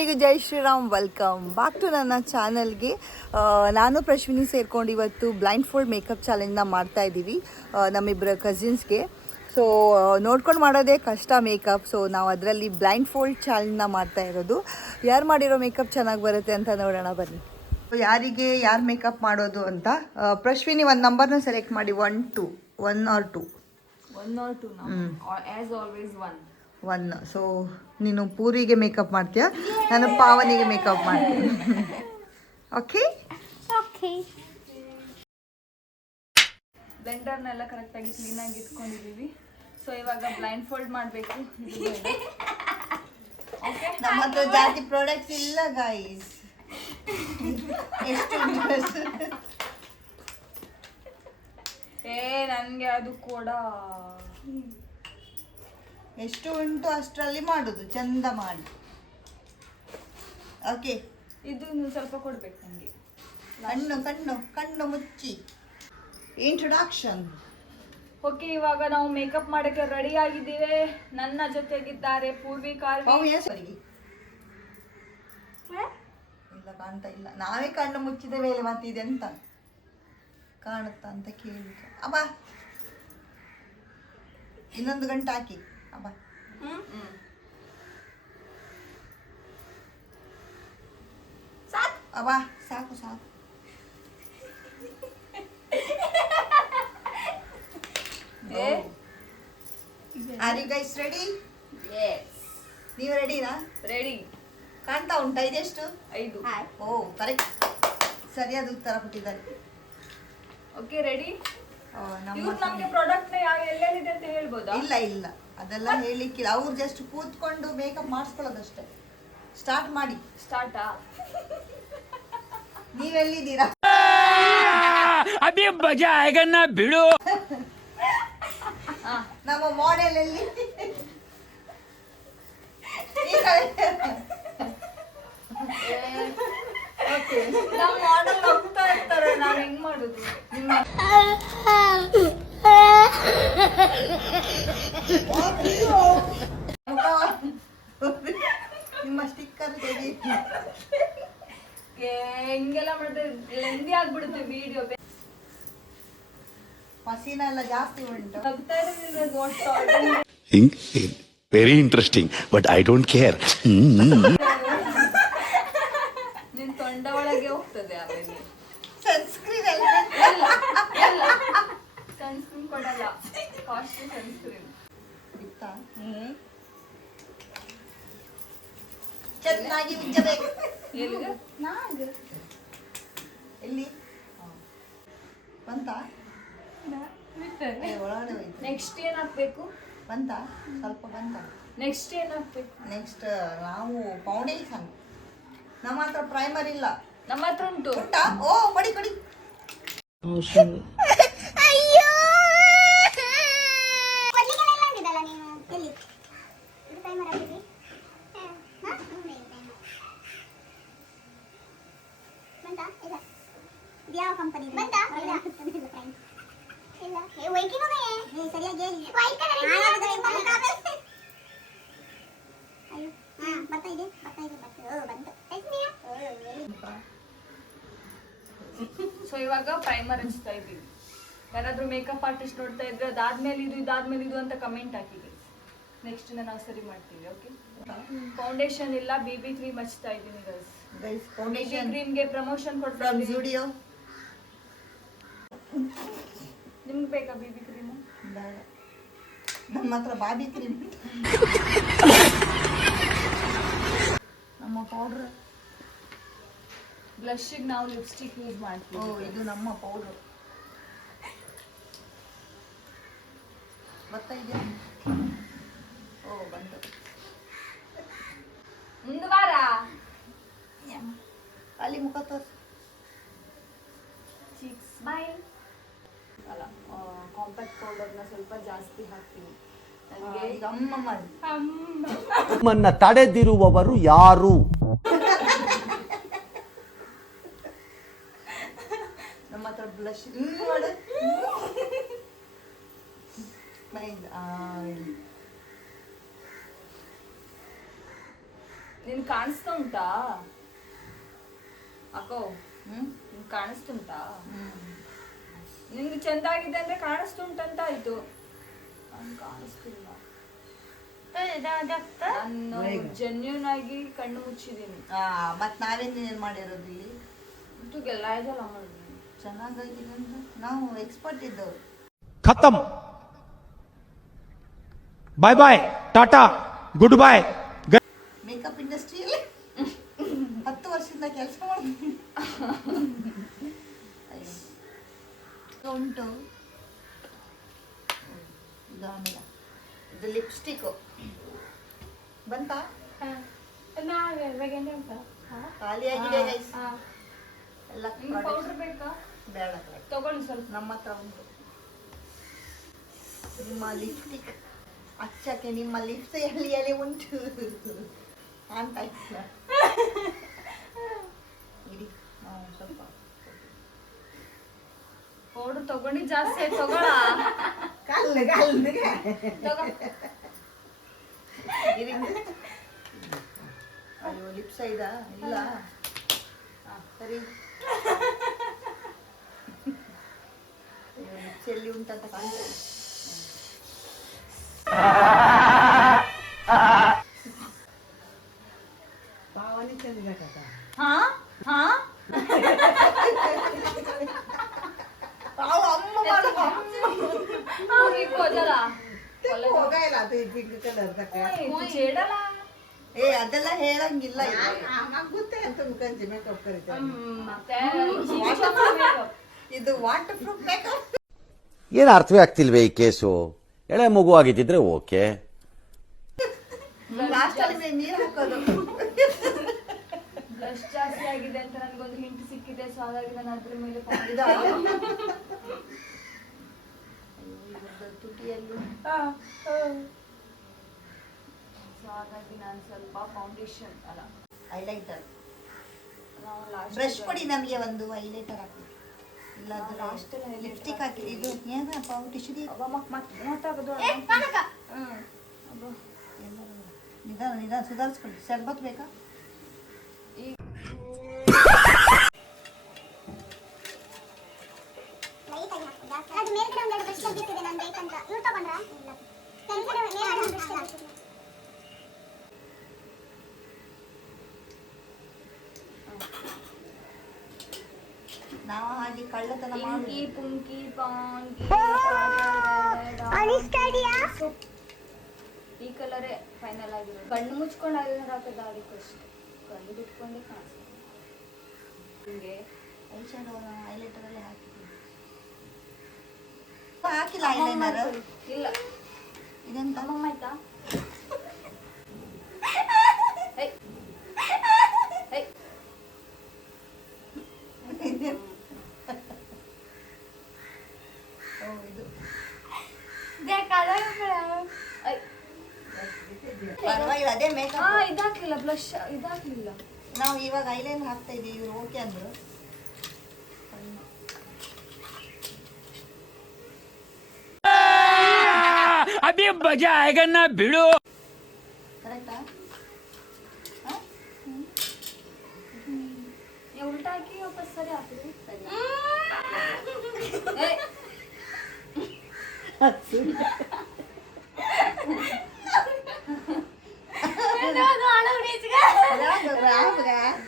ಎಲ್ಲರಿಗೂ ಜೈ Shriram, welcome back to ನನ್ನ ಚಾನಲ್ಗೆ. ನಾನು ಪ್ರಶ್ವಿನಿ ಸೇರ್ಕೊಂಡು ಇವತ್ತು ಬ್ಲೈಂಡ್ ಫೋಲ್ಡ್ ಮೇಕಪ್ ಚಾಲೆಂಜ್ನ ಮಾಡ್ತಾ ಇದ್ದೀವಿ ನಮ್ಮಿಬ್ಬರ ಕಸಿನ್ಸ್ಗೆ. ಸೊ ನೋಡ್ಕೊಂಡು ಮಾಡೋದೇ ಕಷ್ಟ ಮೇಕಪ್. ಸೊ ನಾವು ಅದರಲ್ಲಿ ಬ್ಲೈಂಡ್ ಫೋಲ್ಡ್ ಚಾಲೆಂಜ್ನ ಮಾಡ್ತಾ ಇರೋದು. ಯಾರು ಮಾಡಿರೋ ಮೇಕಪ್ ಚೆನ್ನಾಗಿ ಬರುತ್ತೆ ಅಂತ ನೋಡೋಣ ಬನ್ನಿ. ಯಾರಿಗೆ ಯಾರು ಮೇಕಪ್ ಮಾಡೋದು ಅಂತ ಪ್ರಶ್ವಿನಿ ಒಂದು ನಂಬರ್ನ ಸೆಲೆಕ್ಟ್ ಮಾಡಿ. 1 or 2 as always 1. ಸೊ ನೀನು ಪೂರಿಗೆ ಮೇಕಪ್ ಮಾಡ್ತೀಯಾ, ನಾನು ಪಾವನಿಗೆ ಮೇಕಪ್ ಮಾಡ್ತೀನಿ. ಓಕೆ ಬ್ಲೆಂಡರ್ನೆಲ್ಲ ಕರೆಕ್ಟಾಗಿ ಕ್ಲೀನಾಗಿ ಇಟ್ಕೊಂಡಿದ್ದೀವಿ. ಸೊ ಇವಾಗ ಬ್ಲೈಂಡ್ ಫೋಲ್ಡ್ ಮಾಡಬೇಕು. ನಮ್ಮ ಹತ್ರ ಜಾಸ್ತಿ ಪ್ರಾಡಕ್ಟ್ಸ್ ಇಲ್ಲ ಗೈಸ್. ಎಷ್ಟು ನನಗೆ ಅದು ಕೂಡ ಎಷ್ಟು ಉಂಟು ಅಷ್ಟರಲ್ಲಿ ಮಾಡೋದು, ಚಂದ ಮಾಡಿ. ಓಕೆ, ಇದು ಸ್ವಲ್ಪ ಕೊಡ್ಬೇಕು ನನಗೆ. ಕಣ್ಣು ಮುಚ್ಚಿ ಇಂಟ್ರೊಡಕ್ಷನ್. ಓಕೆ, ಇವಾಗ ನಾವು ಮೇಕಪ್ ಮಾಡೋಕ್ಕೆ ರೆಡಿ ಆಗಿದ್ದೀವಿ. ನನ್ನ ಜೊತೆಗಿದ್ದಾರೆ ಪೂರ್ವಿ ಕಾರ್ವಿ. ಇಲ್ಲ ಕಾಣ್ತಾ ಇಲ್ಲ, ನಾವೇ ಕಣ್ಣು ಮುಚ್ಚಿದ ಮೇಲೆ ಮತ್ತೆ ಇದೆಂತ ಕಾಣುತ್ತಾ ಅಂತ ಕೇಳಿದ್ರು. ಅಬ್ಬ ಇನ್ನೊಂದು ಗಂಟೆ ಹಾಕಿ. ಅಬ್ಬ ಅಬ್ಬ ಸಾಕು. Are you guys ready? ನೀವು ರೆಡಿನಾ? ರೆಡಿ. ಕಾಣ್ತಾ ಉಂಟಾ? ಇದೆಷ್ಟು? 5. ಓ ಕರೆಕ್ಟ್, ಸರಿಯಾದ ಉತ್ತರ ಕೊಟ್ಟಿದ್ದಾರೆ. Okay ready. ನಮಗೆ ಪ್ರಾಡಕ್ಟ್ ಎಲ್ಲೆಲ್ಲಿದೆ ಅಂತ ಹೇಳ್ಬೋದಾ? ಇಲ್ಲ ಅದೆಲ್ಲ ಹೇಳಿಕ್ಕಿಲ್ಲ. ಅವ್ರು ಜಸ್ಟ್ ಕೂತ್ಕೊಂಡು ಮೇಕಪ್ ಮಾಡಿಸ್ಕೊಳ್ಳೋದಷ್ಟೇ. ಸ್ಟಾರ್ಟ್ ಮಾಡಿ. ಸ್ಟಾರ್ಟಾ? ನೀವೆಲ್ಲಿದ್ದೀರಾ? ಅಭಿ ಮಜಾ ಆಯ್ಗನ್ನ ಬಿಡು. ನಮ್ಮ ಮಾಡೆಲ್ ಎಲ್ಲಿ? ನಾವು ಮಾಡಲ್ ಹೋಗ್ತಾ ಇರ್ತಾರೆ, ನಾವು ಹೆಂಗ್ ಮಾಡುದು? ನಿಮ್ಮ ಸ್ಟಿಕ್ಕರ್ ತೆಗಿ. ಹೆಂಗೆಲ್ಲ ಮಾಡಿದ್ರೆ ಲೆಂದಿ ಆಗ್ಬಿಡುತ್ತೆ ವಿಡಿಯೋ. ಪಸೀನ ಎಲ್ಲ ಜಾಸ್ತಿ ಉಂಟು. Very interesting, but I don't care. ನಿನ್ ತೊಂಡ ಒಳಗೆ ಹೋಗ್ತದೆ ಆಮೇಲೆ. ಸನ್ಸ್ಕ್ರೀನ್ ಸನ್ಸ್ಕ್ರೀನ್ ಕೊಡಲ್ಲ, ಕಾಸ್ಟ್ಲಿ ಸನ್ಸ್ಕ್ರೀನ್. ಚೆನ್ನಾಗಿ ಉಜ್ಜಬೇಕು. ಎಲ್ಲಿ ಬಂತ? ಒಳಗಡೆ ಹೋಯ್ತು. ನೆಕ್ಸ್ಟ್ ಏನ್ ಹಾಕ್ಬೇಕು? ಬಂತ? ಸ್ವಲ್ಪ ಬಂತ. ನೆಕ್ಸ್ಟ್ ಏನ್ ಹಾಕ್ಬೇಕು? ನೆಕ್ಸ್ಟ್ ನಾವು ಫೌಂಡೇಶನ್. ನಮ್ಮ ಹತ್ರ ಪ್ರೈಮರ್ ಇಲ್ಲ. ನಮ್ಮ ಹತ್ರ ಉಂಟು. ಓ ಕೊಡಿ. ಯಾವ ಕಂಪನಿ ಬಂತ? ಇಲ್ಲ ಏ ವೈಕಿನೋ ಗೇ ಸರಿಯಾಗಿ ಹೇಳಿ. ವೈಟ್ ಕಲರ್ ಇದೆ. ಅಯ್ಯೋ ಬರ್ತಾ ಇದೆ. ಓ ಬಂತು. ಸೊ ಇವಾಗ ಪ್ರೈಮರ್ ಹಚ್ತಾ ಇದ್ದೀವಿ. ಯಾರಾದ್ರೂ ಮೇಕಪ್ ಆರ್ಟಿಸ್ಟ್ ನೋಡ್ತಾ ಇದ್ರೆ ಅದಾದ್ಮೇಲೆ ಇದು ಅಂತ ಕಮೆಂಟ್ ಹಾಕಿ. ನೆಕ್ಸ್ಟ್ ನಾವು ಸರಿ ಮಾಡ್ತೀವಿ. ಓಕೆ, ಫೌಂಡೇಶನ್ ಇಲ್ಲ, BB ಕ್ರೀಮ್ ಹಚ್ತಾ ಇದ್ದೀನಿ ಗೈಸ್. ಫೌಂಡೇಶನ್ ಕ್ರೀಮ್ಗೆ ಪ್ರಮೋಷನ್ ಕೊಡ್ತಾ ಇದ್ದೀನಿ. ಸ್ಟುಡಿಯೋ ನಿಮ್ಗೆ ಬೇಕಾ BB ಕ್ರೀಮ್? ಬೇಡ, ನಮ್ಮ ಹತ್ರ ಬಾಬಿ ಕ್ರೀಮ್. ನಮ್ಮ ಪೌಡ್ರ್. ಬ್ಲಷ್ಗೆ ನಾವು ಲಿಪ್ಸ್ಟಿಕ್ ಯೂಸ್ ಮಾಡ್ತೀವಿ. ಓ ಇದು ನಮ್ಮ ಪೌಡ್ರ್. ಬರ್ತಾ ಇದೆಯಾ? ಓ ಬಂತು. ಒಂದು ವಾರ ಅಲ್ಲಿ ಮುಖ ತೋರಿಸಿ. Cheeks smile. ಅಲ್ಲ, ಕಾಂಪ್ಯಾಕ್ಟ್ ಪೌಡರ್ನ ಸ್ವಲ್ಪ ಜಾಸ್ತಿ ಹಾಕ್ತೀನಿ. ನನಗೆ ಈಗ ಅಮ್ಮ ಮಾಡಿ ನಮ್ಮನ್ನ ತಡೆದಿರುವವರು ಯಾರು? ನಮ್ಮ ಹತ್ರ ಬ್ಲಷ್ ನಿನ್ ಕಾಣಿಸ್ತಾ ಉಂಟಾ ಅಕ್ಕೋ? ನಿನ್ ಕಾಣಿಸ್ತುಂಟಾ? ನಿನ್ಗೆ ಚಂದ ಆಗಿದೆ ಅಂದ್ರೆ ಕಾಣಿಸ್ತುಂಟಂತ ಆಯ್ತು. ನನ್ ಕಾಣಿಸ್ತಿಲ್ಲ. ನಾನು ಜೆನ್ಯೂನ್ ಆಗಿ ಕಣ್ಣು ಮುಚ್ಚಿದೀನಿ. ಮತ್ ನಾವೇನೇನ್ ಮಾಡಿರೋದು ಇಲ್ಲಿ? ಇಷ್ಟುಗೆಲ್ಲ ಇದೆಲ್ಲ ಮಾಡಿದ್ವಿ. ಚೆನ್ನಾಗಾಗಿದೆ ಅಂದ್ರೆ ನಾವು ಎಕ್ಸ್ಪರ್ಟ್ ಇದ್ದವ್ರು. ಖತಮ್. ಬಾಯ್ ಬಾಯ್, ಟಾಟಾ, ಗುಡ್ ಬಾಯ್. ಮೇಕಪ್ ಇಂಡಸ್ಟ್ರಿಯಲ್ಲಿ 10 ವರ್ಷದಿಂದ ಕೆಲಸ ಮಾಡ್ತೀನಿ. ಉಂಟು ಇದು ಆಮೇಲೆ ಇದು ಲಿಪ್ಸ್ಟಿಕ್ಕು ಬಂತಾ? ಖಾಲಿ ಆಗಿದೆ ಗೈಸ್ ಎಲ್ಲ. ಪೌಡರ್ ಬೇಕಾ? ಬೇಡ ತಗೊಳ್ಳಿ ಸ್ವಲ್ಪ. ನಮ್ಮ ಹತ್ರ ಉಂಟು. ನಿಮ್ಮ ಲಿಪ್ಸ್ಟಿಕ್ ಹಚ್ಚಕ್ಕೆ ನಿಮ್ಮ ಲಿಪ್ಸ್ ಎಲ್ಲಿ ಉಂಟು ಅಂತ ಇಲ್ಲ. ಇಡಿ ನಾವು ಸ್ವಲ್ಪ ಪೌಡರ್ ತಗೊಂಡು ಜಾಸ್ತಿ ಆಯ್ತು. ತಗೊಳ ತಗೋ. ಅಯ್ಯೋ ಲಿಪ್ಸ್ ಇದಾ? ಇಲ್ಲ ಸರಿ. ಲಿಪ್ಸ್ ಎಲ್ಲಿ ಉಂಟಂತ ಕಾಣ್ತದೆ. ಹಾ ಹಾ ಅಮ್ಮ ಮಾಡು, చెడలా ಏ ಅದೆಲ್ಲ ಹೇಳಂಗಿಲ್ಲ. ಇದು ವಾಟರ್ ಪ್ರೂಫ್ ಮೇಕಪ್. ಏನು ಅರ್ಥವೇ ಆಗ್ತಿಲ್ವೇ ಈ ಕೇಸು? ಎಳೆ ಮಗು ಆಗಿದ್ದಿದ್ರೆ ಓಕೆ. ಲಾಸ್ಟ್ ಅಲ್ಲಿ ನೀರು ಹಾಕೋದು. ಬ್ಲಶ್ ಜಾಸ್ತಿ ಆಗಿದೆ ಅಂತ ನನಗೊಂದು ಹಿಂಟ್ ಸಿಕ್ಕಿದೆ. ಸೊ ಹಾಗಾಗಿ ನಾನು ಅದ್ರ ಮೇಲೆ ತುಟಿಯಲ್ಲೂ ಹಾಗಾಗಿ ನಾನು ಸ್ವಲ್ಪ ಫೌಂಡೇಶನ್ ಅಲ್ಲ ಹೈಲೈಟರ್ ನಾವು ಲಾಸ್ಟ್ ಬ್ರಷ್ ಕೊಡಿ ನಮಗೆ ಒಂದು ಹೈಲೈಟರ್ ಹಾಕಿ. ಇಲ್ಲ ಲಾಸ್ಟ್ ಲಿಪ್ಸ್ಟಿಕ್ ಹಾಕಿ. ಇದು ಏನಪ್ಪ ಟಿಶ್ಯೂ ಮಾತಾಗೋದು. ನಿಧಾನ ನಿಧಾನ ಸುಧಾರಿಸ್ಕೊಳ್ಳಿ. ಶರ್ಬತ್ ಬೇಕಾ? ಅದು ಮೇಲ್ಗಡೆ ಒಂದೆರಡು ಬ್ರಷ್ ತೆಗಿತಿದೆ ನಾನು ಬೇಕಂತ. ಇವ್ರು ತಗೊಂಡ್ರಾ? ಇಲ್ಲ. ಕೆಳಗಡೆ ಮೇಲ್ಗಡೆ ಬ್ರಷ್ ತೆಗಿತಿದೆ. ನಾವು ಹಾಗೆ ಕಳ್ಳತನ ಪಿಂಕಿ ಮಾಡಿ ಪುಂಕಿ ಪಾಂಕಿ ಈ ಕಲರೇ ಫೈನಲ್ ಆಗಿರೋದು. ಕಣ್ಣು ಮುಚ್ಕೊಂಡು ಐಲೈನರ್ ಹಾಕೋದು ಅದಕ್ಕೆ ಅಷ್ಟೇ. ಕಣ್ಣು ಬಿಟ್ಕೊಂಡೆ ಕಾಣಿಸ್ತದೆ. ಹಿಂಗೆ ಐ ಶಾಡೋ ಹೈಲೈಟರ್ ಅಲ್ಲೇ ಹಾಕಿದ್ದೀನಿ. ಹಾಕಿಲ್ಲ ಐಲೈನರ್. ಇಲ್ಲ ಇದೆಂತ? ಅಮ್ಮಮ್ಮ ಆಯ್ತಾ? ಹೇ ಹೇ ಓ ಇದು ಪರವಾಗಿಲ್ಲ. ಅದೇ ಮೇಕಪ್. ಇದಾಕ್ಲಿಲ್ಲ ಬ್ಲಶ್ ಇದಾಕ್ಲಿಲ್ಲ. ನಾವು ಇವಾಗ ಐಲೈನರ್ ಹಾಕ್ತಾ ಇದೀವಿ. ಇವ್ರು ಓಕೆ ಅಂದ್ರು. अभी मजा आएगा ना भिड़ो. ಕರೆಕ್ಟಾ? ಉಲ್ಟಾ ಹಾಕಿ ವಾಪಸ್ ಸರಿ ಹಾಕಿದ್ರಿ.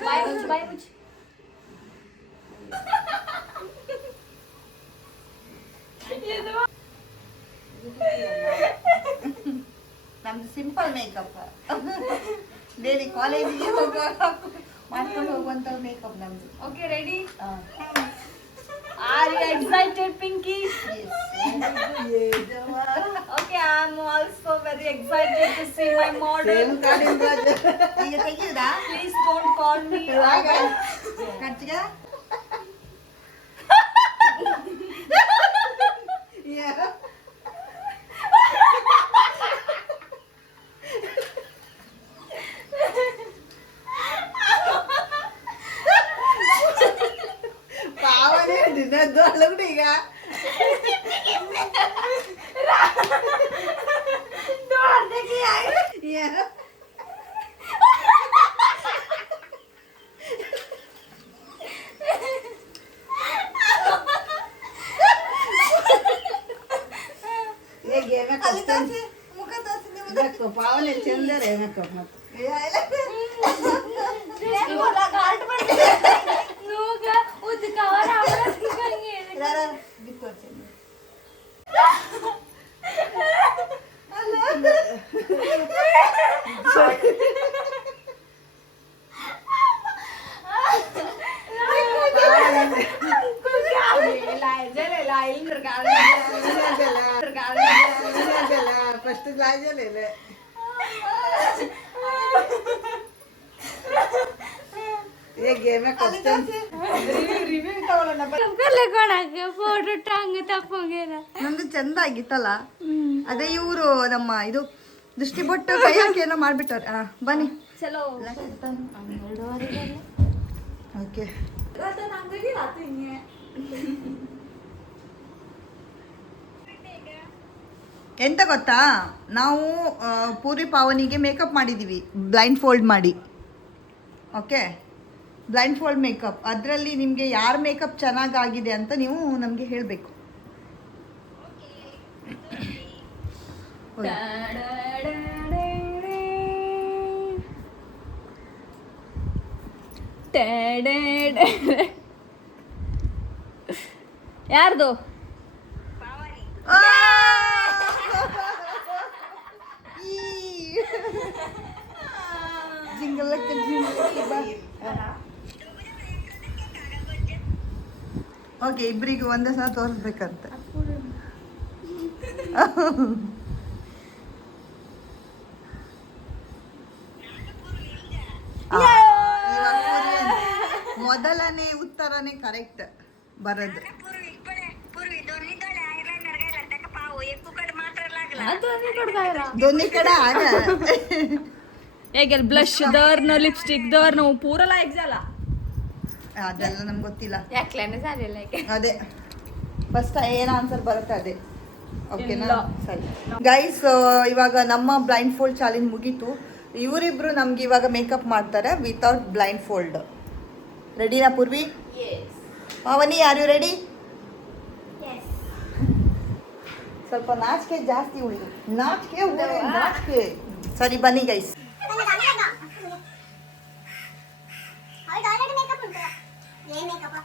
ಬಾಯ್ ಮುಚ್ಚು ಬಾಯ್ ಮುಚ್ಚು. ನಮ್ದು ಸಿಂಪಲ್ ಮೇಕಪ್. ಡೈಲಿ ಕಾಲೇಜಿಗೆ ಹೋಗುವಾಗ ಮಾಡ್ಕೊಂಡು ಹೋಗುವಂತ ಮೇಕಪ್ ನಮ್ದು. Okay ready? Are you excited, Pinky? Yes. Okay, I'm also very excited to see my model. ಈಗ ತೆಗಿಯುದಾ? Please don't call me. ಕಚ್ಚಿಗ ಪಾವನೆ ದಿನದ್ದು ಅಲ್ಲಗುಡಿ ಈಗ ಅಲ್ಲಿ ತೋರ್ಸಿ, ಮುಖ ತೋರ್ಸಿ ನಿಮ್ದು. ಪಾವನೆ ಚಂದರೆ ಮೇಕಪ್ ಮತ್ತೆ ಏ, ಇಲ್ಲ. ರಾರ, ಬಿಟ್ಟು ತೋರ್ಸಿ. ಫಸ್ಟ್ ಲಾಜಲ್ಲೇ ಹೇಗೆ ಮೇಕಪ್ ಅಲ್ಲಿ ತೋರ್ಸಿ. ರಿವ್ಯೂ ತಗೊಳ್ಳೋಣ ಫೋಟೋ ಟಾಂಗ್ ತಪ್ಪೋಗ್ಯಾರ. ನಂದು ಚಂದ ಆಗಿತ್ತಲ್ಲ. ಅದೇ ಇವರು ನಮ್ಮ ಇದು ದೃಷ್ಟಿ ಬೊಟ್ಟು ಕೈ ಹಾಕಿ ಏನೋ ಮಾಡ್ಬಿಟ್ಟವ್ರೆ. ಬನ್ನಿ. ಚಲೋ ಓಕೆ. ಎಂತ ಗೊತ್ತಾ, ನಾವು ಪೂರಿ ಪಾವನಿಗೆ ಮೇಕಪ್ ಮಾಡಿದ್ದೀವಿ ಬ್ಲೈಂಡ್ ಫೋಲ್ಡ್ ಮಾಡಿ. Okay, blind fold makeup. ಅದರಲ್ಲಿ ನಿಮಗೆ ಯಾರ ಮೇಕಪ್ ಚೆನ್ನಾಗಾಗಿದೆ ಅಂತ ನೀವು ನಮಗೆ ಹೇಳಬೇಕು. ಯಾರ್ದು? ಓಕೆ, ಇಬ್ಬರಿಗೂ ಒಂದೇ ಸಲ ತೋರಿಸ್ಬೇಕಂತ. ಮೊದಲನೇ ಉತ್ತರನೇ ಕರೆಕ್ಟ್ ಬರೋದು. दोन्ही कडे आग ಹೇಗೆ ಬ್ಲಶ್ ದರ್ನ ಲಿಪ್ಸ್ಟಿಕ್ ದರ್ನ ಪೂರಲ್ಲ ಎಕ್ಸಾಲ ಅದೆಲ್ಲ ನಮ್ಗೆ ಗೊತ್ತಿಲ್ಲ. ಯಾಕ್ಲೇನೆ ಸಾರಿಲ್ಲ ಅದೇ ಫಸ್ಟ್ ಏನ್ ಆನ್ಸರ್ ಬರುತ್ತೆ ಅದೇ. ಓಕೆನಾ? ಇಲ್ಲ. ಸರಿ ಗೈಸ್, ಇವಾಗ ನಮ್ಮ ಬ್ಲೈಂಡ್ ಫೋಲ್ಡ್ ಚಾಲೆಂಜ್ ಮುಗೀತು. ಇವರಿಬ್ರು ನಮ್ಗೆ ಇವಾಗ ಮೇಕಪ್ ಮಾಡ್ತಾರೆ ವಿತೌಟ್ ಬ್ಲೈಂಡ್ ಫೋಲ್ಡ್. ರೆಡಿನಾ ಪೂರ್ವಿ? ಪಾವನಿ, ಆರ್ ಯು ರೆಡಿ? ಸ್ವಲ್ಪ ನಾಚಿಕೆ ಜಾಸ್ತಿ ಉಳಿದು, ನಾಚಿಕೆ. ಸರಿ ಬನ್ನಿ ಗೈಸ್. ಅವಳು ಆಲ್ರೆಡಿ ಮೇಕಪ್ ಉಂಟು. ಏನ್ ಮೇಕಪ್?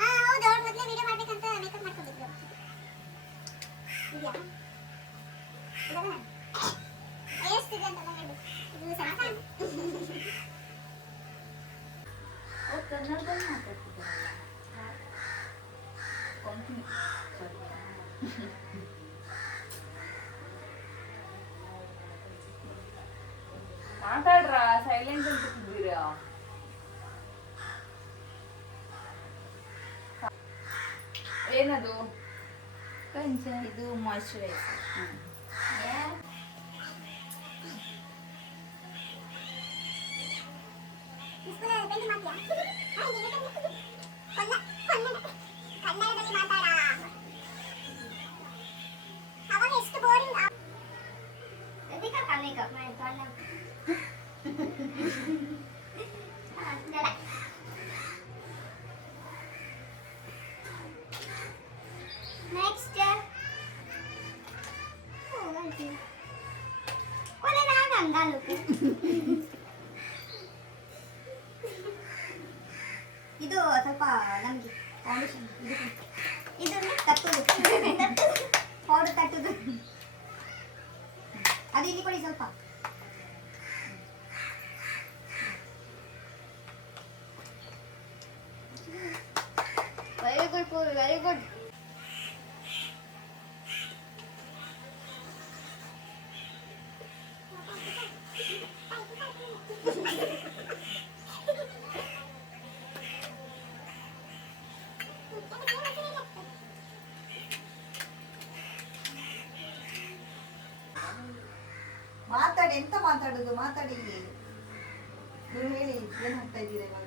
ಹೌದು, ಅವಳು ಮೊದಲೇ ವಿಡಿಯೋ ಮಾಡ್ಬೇಕಂತ ಮೇಕಪ್ ಮಾಡ್ಕೊಂಡಿದ್ರು. ಇದೆಯಾ? ಇದನ್ನ ಎಷ್ಟಿದೆ ಅಂತ ಹೇಳು. ಇದು ಸಾಕ? ಅವ್ರು ಕನ್ನಡದಲ್ಲಿ ಮಾತಾಡ್ತಿದ್ದಾರಲ್ಲ. ಮಾತಾಡ್ರ, ಸೈಲೆಂಟ್ ಅಂತ ಕೂತಿದ್ದೀರಾ? ಏನದು? ಇದು ಮಾಯಿಶ್ಚರೈಸರ್. ಪೇಂಟಿಂಗ್ ಮಾಡ್ತೀಯಾ? ಕನ್ನಡದಲ್ಲಿ ಮಾತಾಡ. ಅವಾಗ ಎಷ್ಟು ಬೋರಿಂಗ್. ಮೇಕಪ್ ನೆಕ್ಸ್ಟ್ ಕೊನೆ ನಾನು ಅಂಗಾಲು ಇದು ಸ್ವಲ್ಪ ನಮಗೆ ಫೌಂಡೇಶನ್ ಇದನ್ನ ತಟ್ಟುದು ಪೌಡರ್ ತಟ್ಟುದು ಅದು ಇಲ್ಲಿ ಕೊಡಿ ಸ್ವಲ್ಪ. Very good Purvi, very good. ಮಾತಾಡಿ, ಎಂತ ಮಾತಾಡುದು? ಮಾತಾಡಿ, ನೀವು ಹೇಳಿ ಏನ್ ಹಾಕ್ತಾ ಇದ್ದೀರಾ ಇವಾಗ?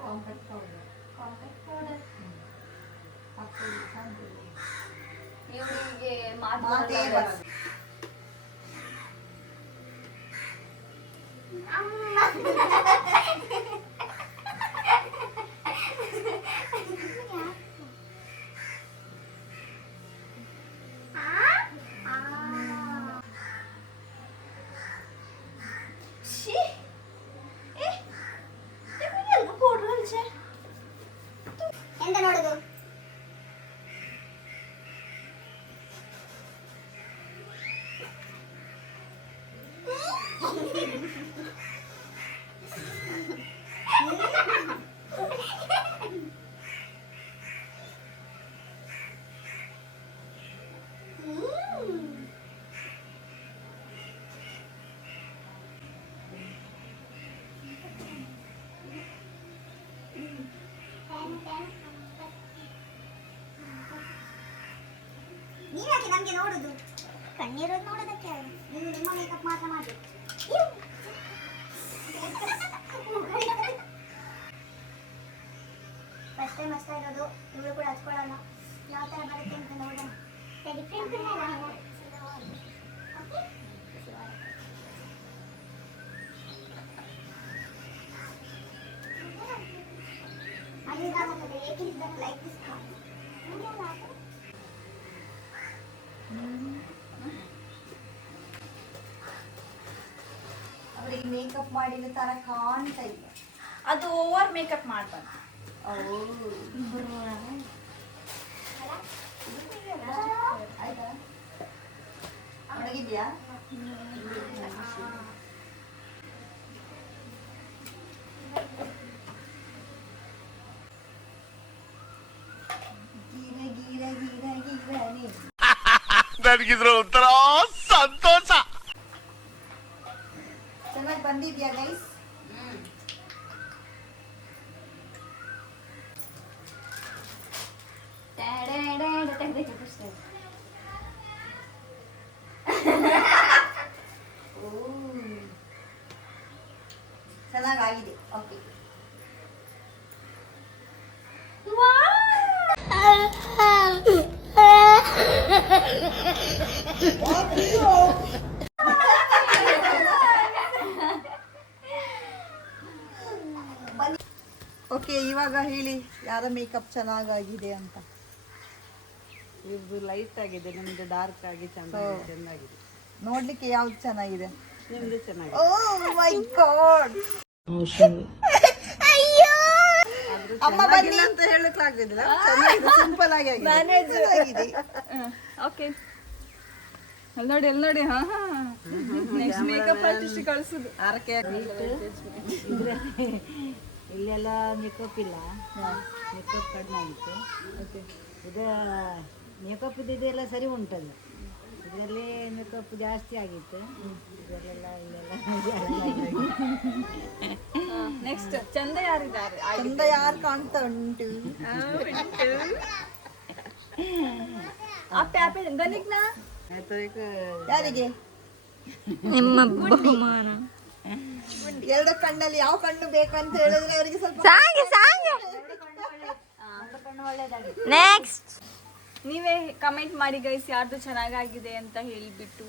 ಕಾಂಪ್ಯಾಕ್ಟ್ ಪೌಡರ್ ಹಾಕ್ಕೊಳ್ಳಿ, ಸಾಕು. ಇವರಿಗೆ ಮಾತೇ ಬರಲ್ಲ. ನೀವ್ಯಾಕೆ ನಮ್ಗೆ ನೋಡುದು? ಕಣ್ಣೀರೋದು ನೋಡೋದಕ್ಕೆ. ನೀವು ನಿಮ್ಮ ಮೇಕಪ್ ಮಾತ್ರ ಮಾಡಿ. ಫಸ್ಟ್ ಟೈಮ್ ಅಷ್ಟ ಇರೋದು. ಇವಳು ಕೂಡ ಹಚ್ಕೊಳ್ಳೋಣ. ಯಾವ ಥರ ಬರುತ್ತೆ ಅಂತ ನೋಡೋಣ. Different like this one. ಅವ್ರಿಗೆ ಮೇಕಪ್ ಮಾಡಿದ ತರ ಕಾಣ್ತಾ ಇಲ್ಲ. ಅದು ಓವರ್ ಮೇಕಪ್ ಮಾಡ್ಬಾರ್ದು. ಆಯ್ತಾ ಒಣಗಿದ್ಯಾ? ಗೀರ ಗೀರ ಗೀರ ಗೀರನೆ. ನನಗಿದ್ರ ಒಂಥರ ಸಂತೋಷ. ಚೆನ್ನಾಗಿ ಬಂದಿದ್ಯಾ ಗೈಸ್? ಚೆನ್ನಾಗಾಗಿದೆ. Okay, okay. ಇವಾಗ ಹೇಳಿ ಯಾರ ಮೇಕಪ್ ಚೆನ್ನಾಗಾಗಿದೆ ಅಂತ. ಇದು ಲೈಟ್ ಆಗಿದೆ, ನಿಮ್ದು ಡಾರ್ಕ್ ಆಗಿ ಚೆನ್ನಾಗಿದೆ. ನೋಡ್ಲಿಕ್ಕೆ ಯಾವ್ದು ಚೆನ್ನಾಗಿದೆ? ನಿಮ್ದು ಚೆನ್ನಾಗಿದೆ. ಓ ಮೈ ಗಾಡ್, ಅಮ್ಮ ಬನ್ನಿ ಅಂತ ಹೇಳಕ್ಕಾಗುದಿಲ್ಲ. ಚೆನ್ನಾಗಿದೆ, ಸಿಂಪಲ್ ಆಗಿ ಆಗಿದೆ. ಓಕೆ, ಅಲ್ಲಿ ನೋಡಿ. ಹಾ ನೆಕ್ಸ್ಟ್ ಮೇಕಪ್ ಆರ್ಟಿಸ್ಟ್ ಕಳ್ಸುದು. ಆರಕ್ಕೆ ಇಲ್ಲೆಲ್ಲ ಮೇಕಪ್ ಇಲ್ಲ, ಮೇಕಪ್ ಕಡಿಮೆ ಆಗಿತ್ತು. ಇದು ಮೇಕಪ್ ಇದೆಲ್ಲ ಸರಿ ಉಂಟದು, ಇದರಲ್ಲಿ ಮೇಕಪ್ ಜಾಸ್ತಿ ಆಗಿತ್ತು. ಇದರಲ್ಲೆಲ್ಲ ನೆಕ್ಸ್ಟ್ ಚಂದ ಯಾರಿದ್ದಾರೆ? ಚಂದ ಯಾರು ಕಾಣ್ತಾ ಉಂಟು? ಆಪೆ ಆಪೆ ಗನಿಗ್ನಾ ಯಾರಿಗೆ? ನಿಮ್ಮ ಬಹುಮಾನ. ಎರಡು ಕಣ್ಣಲ್ಲಿ ಯಾವ ಕಣ್ಣು ಬೇಕಂತ ಹೇಳಿದ್ರೆ ಅವರಿಗೆ ಸ್ವಲ್ಪ ನೆಕ್ಸ್ಟ್ ನೀವೇ ಕಮೆಂಟ್ ಮಾಡಿ ಗೈಸ್ ಯಾರ್ದು ಚೆನ್ನಾಗಾಗಿದೆ ಅಂತ ಹೇಳಿಬಿಟ್ಟು.